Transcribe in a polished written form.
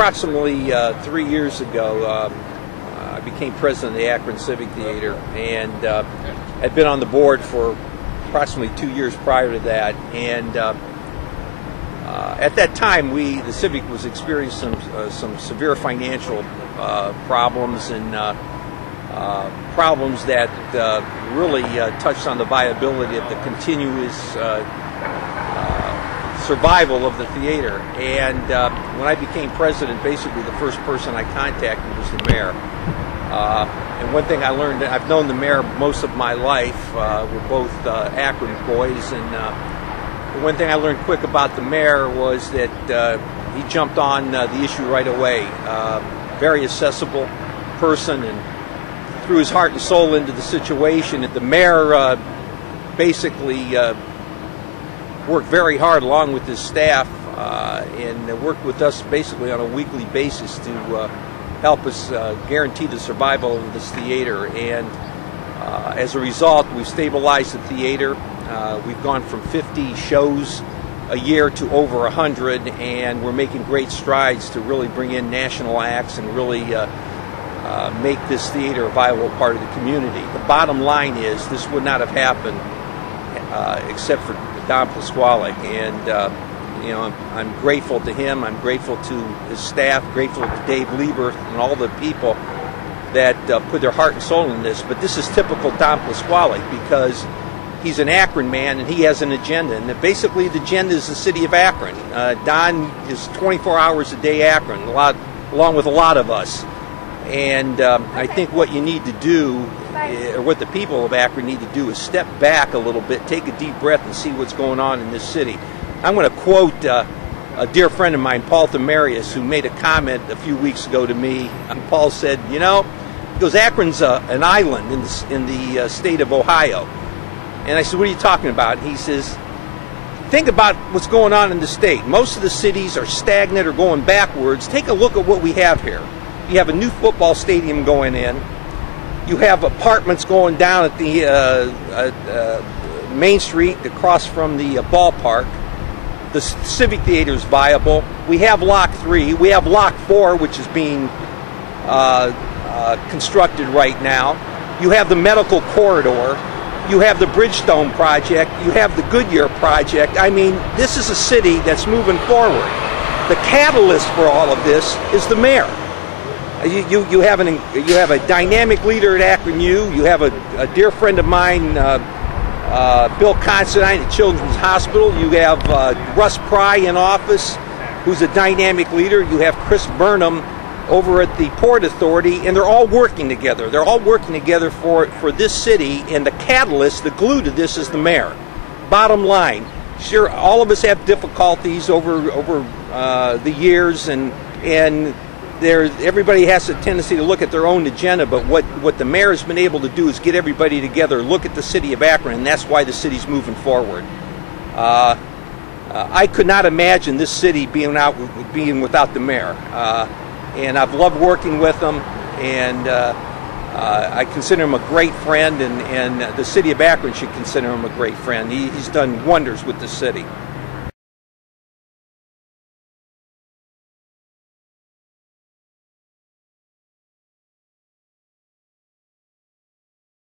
Approximately 3 years ago, I became president of the Akron Civic Theatre, and had been on the board for approximately 2 years prior to that. And at that time, the Civic was experiencing some severe financial problems, and problems that really touched on the viability of the continuous survival of the theater. And when I became president, basically the first person I contacted was the mayor. And one thing I learned, I've known the mayor most of my life. We're both Akron boys, and the one thing I learned quick about the mayor was that he jumped on the issue right away. Very accessible person, and threw his heart and soul into the situation. And the mayor basically worked very hard along with his staff and worked with us basically on a weekly basis to help us guarantee the survival of this theater. And as a result, we've stabilized the theater. We've gone from 50 shows a year to over 100, and we're making great strides to really bring in national acts and really make this theater a viable part of the community. The bottom line is this would not have happened except for Don Plusquellic, and you know, I'm grateful to him. I'm grateful to his staff, grateful to Dave Lieber and all the people that put their heart and soul in this. But this is typical Don Plusquellic, because he's an Akron man and he has an agenda, and basically the agenda is the city of Akron. Don is 24 hours a day Akron, along with a lot of us. And I think what you need to do, or what the people of Akron need to do, is step back a little bit, take a deep breath, and see what's going on in this city. I'm going to quote a dear friend of mine, Paul Tamarius, who made a comment a few weeks ago to me. And Paul said, you know, he goes, Akron's an island in the state of Ohio. And I said, what are you talking about? And he says, think about what's going on in the state. Most of the cities are stagnant or going backwards. Take a look at what we have here. You have a new football stadium going in. You have apartments going down at the Main Street across from the ballpark. The Civic Theatre is viable. We have Lock 3. We have Lock 4, which is being constructed right now. You have the medical corridor. You have the Bridgestone project. You have the Goodyear project. I mean, this is a city that's moving forward. The catalyst for all of this is the mayor. You have a dynamic leader at Akron U. You have a dear friend of mine, Bill Considine at Children's Hospital. You have Russ Pry in office, who's a dynamic leader. You have Chris Burnham over at the Port Authority, and they're all working together. They're all working together for this city, and the catalyst, the glue to this, is the mayor. Bottom line, sure, all of us have difficulties over the years, and everybody has a tendency to look at their own agenda, but what the mayor has been able to do is get everybody together, look at the city of Akron, and that's why the city's moving forward. I could not imagine this city being without the mayor. And I've loved working with him, and I consider him a great friend, and the city of Akron should consider him a great friend. He's done wonders with the city.